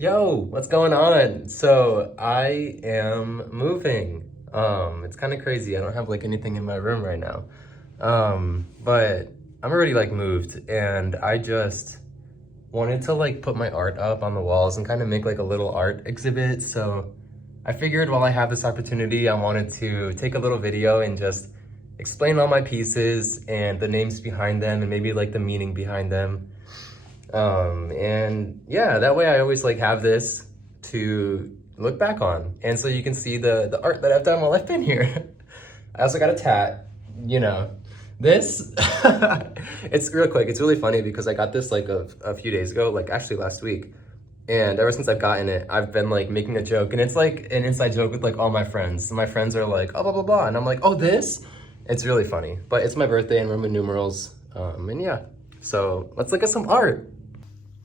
Yo, what's going on? So I am moving. It's kind of crazy. I don't have like anything in my room right now. But I'm already like moved and I just wanted to like put my art up on the walls and kind of make like a little art exhibit. So I figured while I have this opportunity, I wanted to take a little video and just explain all my pieces and the names behind them and maybe like the meaning behind them. And yeah, that way I always like have this to look back on. And so you can see the art that I've done while I've been here. I also got a tat, you know. This, it's real quick, it's really funny because I got this like a few days ago, like actually last week. And ever since I've gotten it, I've been like making a joke and it's like an inside joke with like all my friends. My friends are like, oh, blah, blah, blah. And I'm like, oh, this? It's really funny. But it's my birthday in Roman numerals. And yeah, so let's look at some art.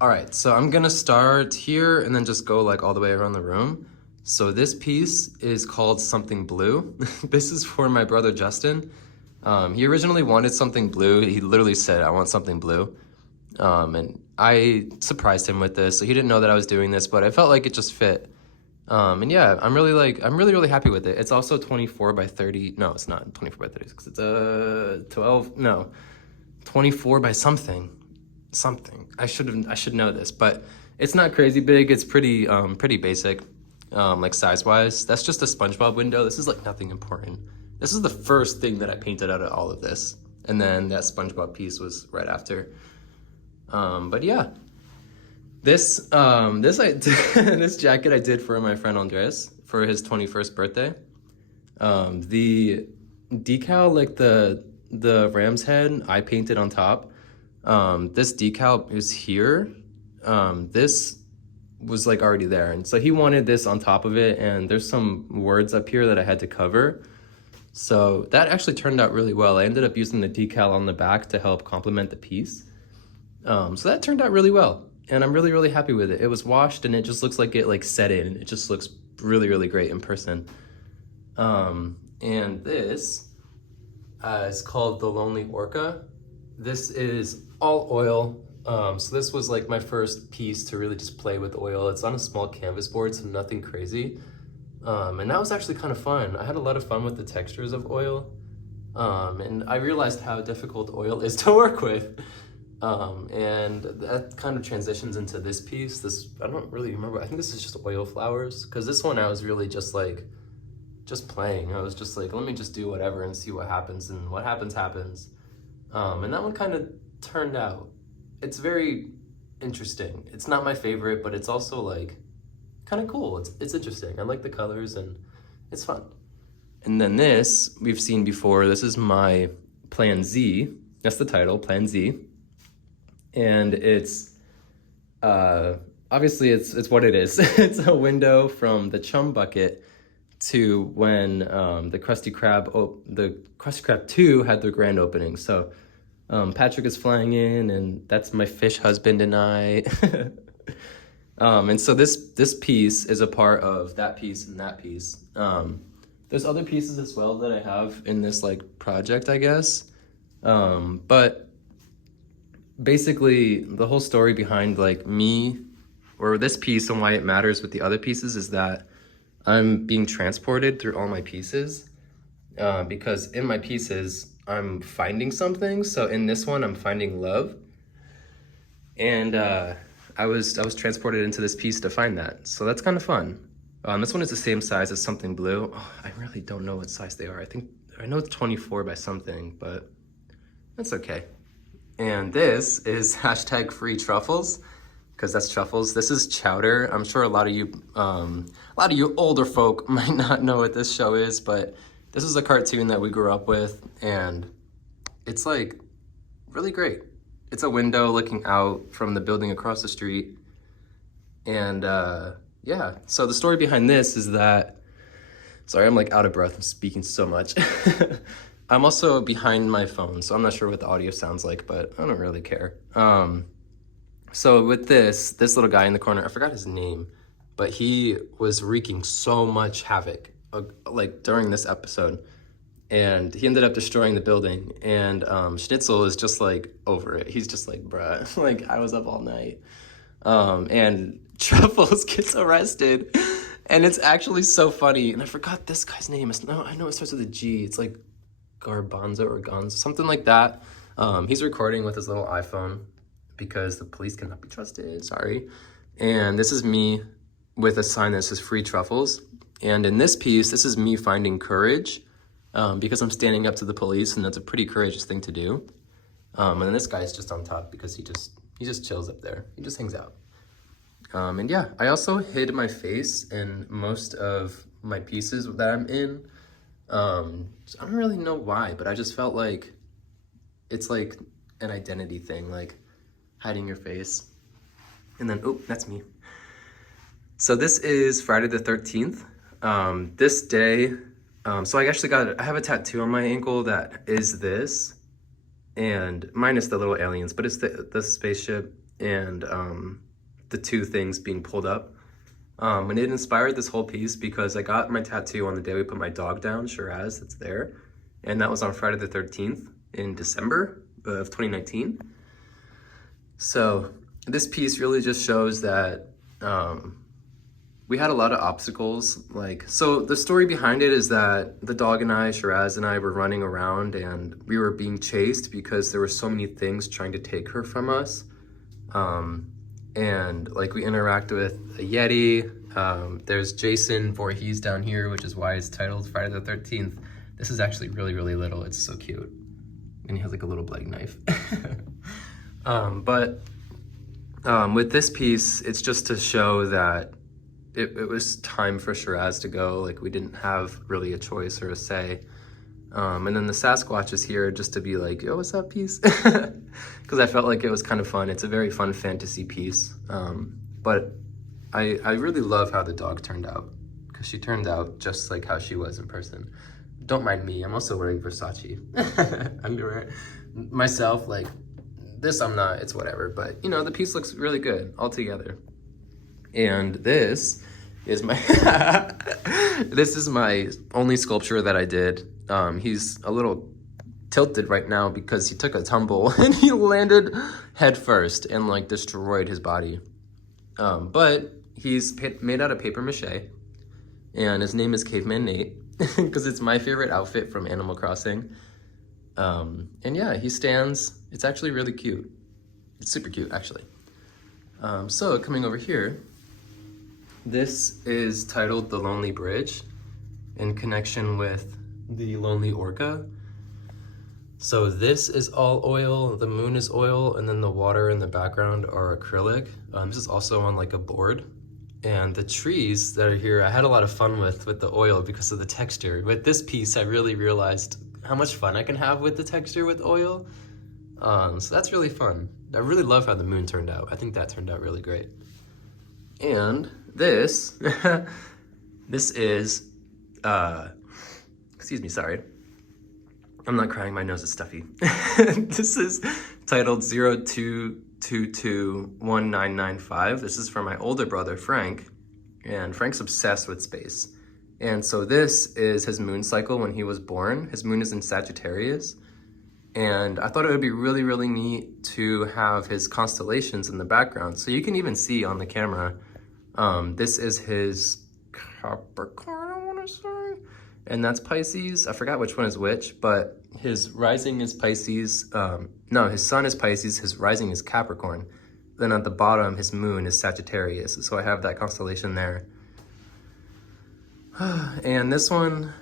All right, so I'm gonna start here and then just go like all the way around the room. So this piece is called Something Blue. This is for my brother Justin. He originally wanted something blue. He literally said, I want something blue. And I surprised him with this. So he didn't know that I was doing this, but I felt like it just fit. And yeah, I'm really happy with it. It's also 24 by 30. No, it's not 24 by 30 because it's 12, no, 24 by something. I should know this, but it's not crazy big. It's pretty basic, like size-wise. That's just a SpongeBob window. This is like nothing important. This is the first thing that I painted out of all of this. And then that SpongeBob piece was right after. But yeah, this this jacket I did for my friend Andres for his 21st birthday. The decal, like the ram's head, I painted on top. This decal is here. This was like already there. And so he wanted this on top of it. And there's some words up here that I had to cover. So that actually turned out really well. I ended up using the decal on the back to help complement the piece. So that turned out really well. And I'm really happy with it. It was washed and it just looks like it like set in. It just looks really great in person. And this is called the Lonely Orca. This is all oil. So this was like my first piece to really just play with oil. It's on a small canvas board, so nothing crazy. And that was actually kind of fun. I had a lot of fun with the textures of oil. And I realized how difficult oil is to work with. And that kind of transitions into this piece. I don't really remember. I think this is just oil flowers. Because this one I was really just playing. I was just like, let me just do whatever and see what happens. And what happens, happens. And that one kind of turned out. It's very interesting. It's not my favorite, but it's also like kind of cool. It's interesting. I like the colors and it's fun. And then this we've seen before. This is my Plan Z. That's the title, Plan Z. And it's obviously it's what it is. It's a window from the chum bucket to when the Krusty Krab 2 had their grand opening. So Patrick is flying in, and that's my fish husband and I. And so this piece is a part of that piece and that piece. There's other pieces as well that I have in this like project, I guess. But basically the whole story behind like me or this piece and why it matters with the other pieces is that I'm being transported through all my pieces, because in my pieces I'm finding something. So in this one I'm finding love, and I was transported into this piece to find that. So that's kind of fun. This one is the same size as Something Blue. Oh, I really don't know what size they are. I know it's 24 by something, but that's okay. And this is #free truffles, because that's truffles. This is Chowder. I'm sure a lot of you older folk might not know what this show is, but this is a cartoon that we grew up with, and it's like really great. It's a window looking out from the building across the street. And yeah, so the story behind this is that, sorry, I'm like out of breath, I'm speaking so much. I'm also behind my phone, so I'm not sure what the audio sounds like, but I don't really care. So with this little guy in the corner, I forgot his name, but he was wreaking so much havoc like during this episode, and he ended up destroying the building. And Schnitzel is just like over it. He's just like, bruh, like I was up all night. And Truffles gets arrested. And it's actually so funny. And I forgot this guy's name. No, I know it starts with a G. It's like Garbanzo or Gonzo, something like that. He's recording with his little iPhone because the police cannot be trusted. Sorry. And this is me with a sign that says free truffles. And in this piece, this is me finding courage because I'm standing up to the police, and that's a pretty courageous thing to do. And then this guy's just on top because he just chills up there. He just hangs out. And yeah, I also hid my face in most of my pieces that I'm in. I don't really know why, but I just felt like it's like an identity thing, like hiding your face. And then, oh, that's me. So this is Friday the 13th. This day, so I actually I have a tattoo on my ankle that is this, and minus the little aliens, but it's the spaceship and the two things being pulled up. And it inspired this whole piece because I got my tattoo on the day we put my dog down, Shiraz, that's there. And that was on Friday the 13th in December of 2019. So this piece really just shows that we had a lot of obstacles. So the story behind it is that the dog and I, Shiraz and I, were running around and we were being chased because there were so many things trying to take her from us. And like we interact with a Yeti. There's Jason Voorhees down here, which is why it's titled Friday the 13th. This is actually really, really little. It's so cute. And he has like a little bloody knife. But with this piece, it's just to show that it was time for Shiraz to go. Like we didn't have really a choice or a say. And then the Sasquatch is here just to be like, yo, what's up, piece? Because I felt like it was kind of fun. It's a very fun fantasy piece. But I really love how the dog turned out, because she turned out just like how she was in person. Don't mind me, I'm also wearing Versace underwear. Myself, like, this I'm not, it's whatever. But, you know, the piece looks really good all together. And this is my, this is my only sculpture that I did. He's a little tilted right now because he took a tumble and he landed head first and like destroyed his body. But he's made out of paper mache, and his name is Caveman Nate because it's my favorite outfit from Animal Crossing. And yeah, he stands. It's actually really cute. It's super cute, actually. So coming over here, this is titled The Lonely Bridge in connection with the Lonely Orca. So this is all oil, the moon is oil, and then the water in the background are acrylic. This is also on like a board. And the trees that are here, I had a lot of fun with the oil because of the texture. With this piece, I really realized how much fun I can have with the texture with oil. So that's really fun. I really love how the moon turned out. I think that turned out really great. And this, this is, excuse me, sorry. I'm not crying, my nose is stuffy. This is titled 02221995. This is for my older brother, Frank, and Frank's obsessed with space. And so this is his moon cycle when he was born. His moon is in Sagittarius. And I thought it would be really, really neat to have his constellations in the background. So you can even see on the camera, this is his Capricorn, I wanna say. And that's Pisces. I forgot which one is which, but his rising is Pisces. No, his sun is Pisces, his rising is Capricorn. Then at the bottom, his moon is Sagittarius. So I have that constellation there. And this one,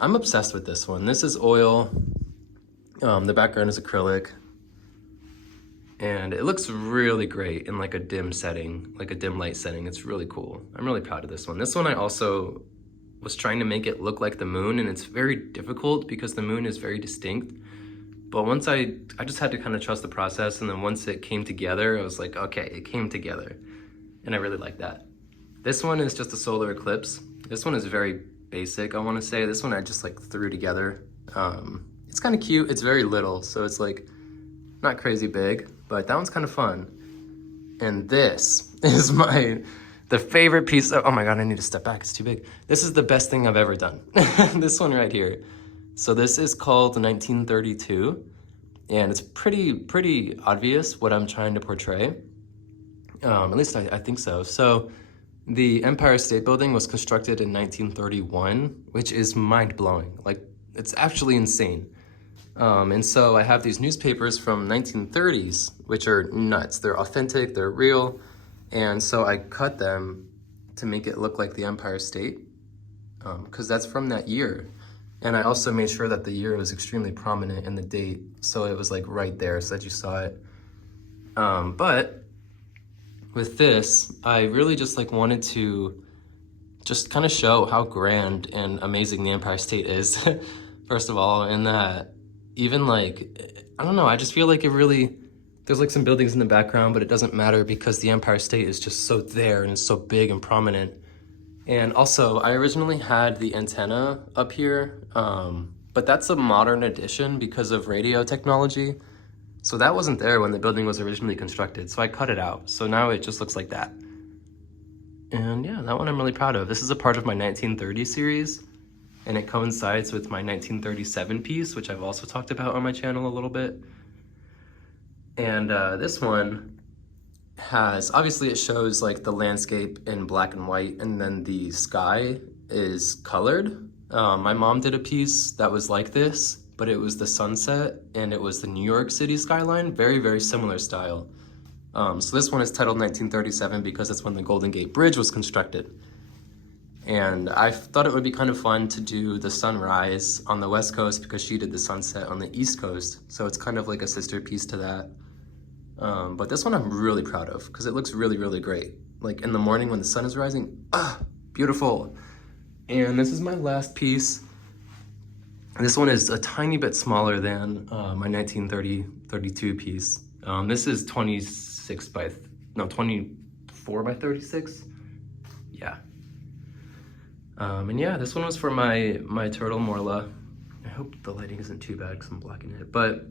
I'm obsessed with this one. This is oil. The background is acrylic. And it looks really great in like a dim setting, like a dim light setting. It's really cool. I'm really proud of this one. This one I also was trying to make it look like the moon, and it's very difficult because the moon is very distinct. But once I just had to kind of trust the process, and then once it came together, I was like, okay, it came together. And I really like that. This one is just a solar eclipse. This one is very basic, I wanna say. This one I just like threw together. It's kind of cute, it's very little, so it's like not crazy big, but that one's kind of fun. And this is the favorite piece of, oh my God, I need to step back, it's too big. This is the best thing I've ever done. This one right here. So this is called 1932, and it's pretty obvious what I'm trying to portray. At least I think so. So the Empire State Building was constructed in 1931, which is mind-blowing. Like, it's actually insane. And so I have these newspapers from 1930s, which are nuts. They're authentic, they're real. And so I cut them to make it look like the Empire State, because that's from that year. And I also made sure that the year was extremely prominent in the date, so it was like right there so that you saw it. But with this, I really just like wanted to just kind of show how grand and amazing the Empire State is, first of all, and that even like, I don't know, I just feel like it really, there's like some buildings in the background, but it doesn't matter because the Empire State is just so there and it's so big and prominent. And also, I originally had the antenna up here, but that's a modern addition because of radio technology. So that wasn't there when the building was originally constructed, so I cut it out. So now it just looks like that. And yeah, that one I'm really proud of. This is a part of my 1930 series, and it coincides with my 1937 piece, which I've also talked about on my channel a little bit. And this one has, obviously it shows like the landscape in black and white, and then the sky is colored. My mom did a piece that was like this, but it was the sunset and it was the New York City skyline, very, very similar style. So this one is titled 1937 because it's when the Golden Gate Bridge was constructed. And I thought it would be kind of fun to do the sunrise on the West Coast because she did the sunset on the East Coast. So it's kind of like a sister piece to that. But this one I'm really proud of because it looks really, really great. Like in the morning when the sun is rising, beautiful. And this is my last piece. This one is a tiny bit smaller than my 1932 piece. This is 24 by 36. Yeah. And yeah, this one was for my turtle Morla. I hope the lighting isn't too bad because I'm blocking it. But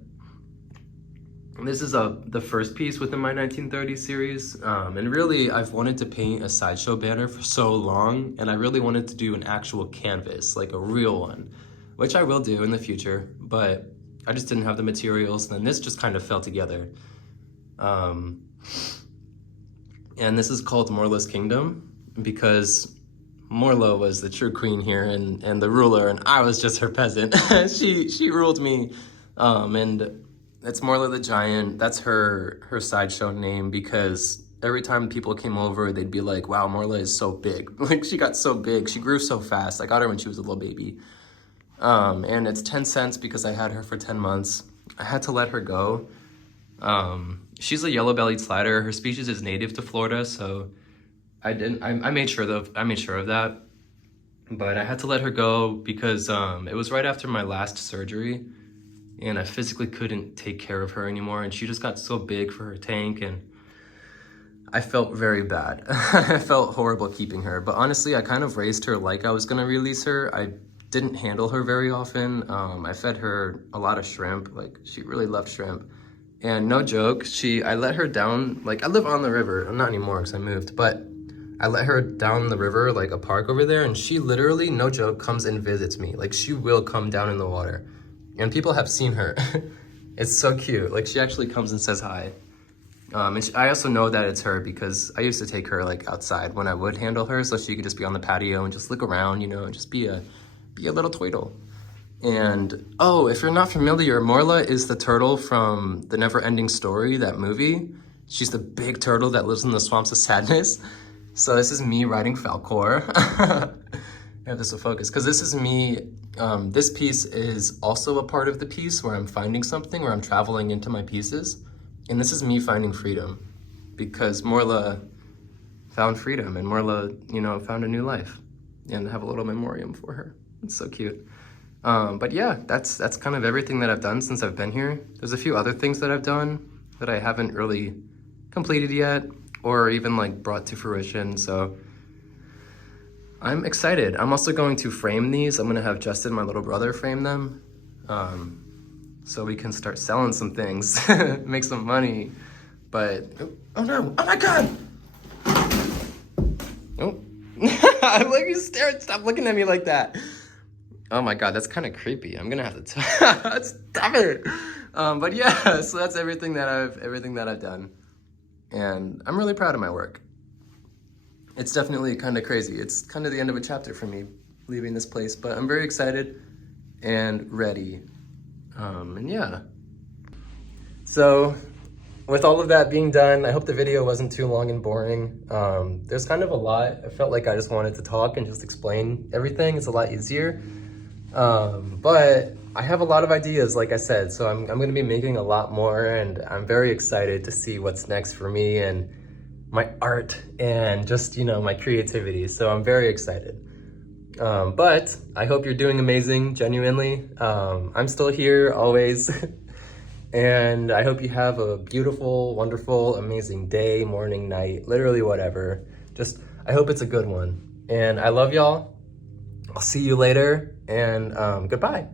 this is the first piece within my 1930 series. And really, I've wanted to paint a sideshow banner for so long, and I really wanted to do an actual canvas, like a real one, which I will do in the future, but I just didn't have the materials, and then this just kind of fell together. And this is called Moralist Kingdom because Morla was the true queen here and the ruler, and I was just her peasant. She ruled me, and it's Morla the Giant. That's her sideshow name because every time people came over, they'd be like, wow, Morla is so big. Like, she got so big. She grew so fast. I got her when she was a little baby. And it's 10 cents because I had her for 10 months. I had to let her go. She's a yellow-bellied slider. Her species is native to Florida, so I made sure of that. But I had to let her go because it was right after my last surgery, and I physically couldn't take care of her anymore, and she just got so big for her tank, and I felt very bad. I felt horrible keeping her, but honestly, I kind of raised her like I was gonna release her. I didn't handle her very often. I fed her a lot of shrimp. Like, she really loved shrimp. And no joke, I let her down, like, I live on the river, not anymore because I moved, but I let her down the river, like a park over there, and she literally, no joke, comes and visits me. Like, she will come down in the water. And people have seen her. It's so cute. Like, she actually comes and says hi. And I also know that it's her because I used to take her, like, outside when I would handle her, so she could just be on the patio and just look around, you know, and just be a little twiddle. And, oh, if you're not familiar, Morla is the turtle from The Never Ending Story, that movie. She's the big turtle that lives in the swamps of sadness. So this is me riding Falcor. I have this to focus, because this is me. This piece is also a part of the piece where I'm finding something, where I'm traveling into my pieces. And this is me finding freedom, because Morla found freedom, and Morla, you know, found a new life. And I have a little memoriam for her. It's so cute. But yeah, that's kind of everything that I've done since I've been here. There's a few other things that I've done that I haven't really completed yet, or even like brought to fruition, so I'm excited. I'm also going to frame these. I'm gonna have Justin, my little brother, frame them, so we can start selling some things, make some money. But, oh no, oh my God! Oh, I'm like, you stare, stop looking at me like that. Oh my God, that's kind of creepy. I'm gonna have to stop it. But yeah, so that's everything that I've done. and I'm really proud of my work. It's definitely kind of crazy. It's kind of the end of a chapter for me, leaving this place, but I'm very excited and ready. And yeah. So with all of that being done, I hope the video wasn't too long and boring. There's kind of a lot. I felt like I just wanted to talk and just explain everything. It's a lot easier. But I have a lot of ideas, like I said, so I'm going to be making a lot more, and I'm very excited to see what's next for me and my art and just, my creativity. So I'm very excited. But I hope you're doing amazing, genuinely. I'm still here always. And I hope you have a beautiful, wonderful, amazing day, morning, night, literally whatever. Just, I hope it's a good one. And I love y'all. I'll see you later, and goodbye.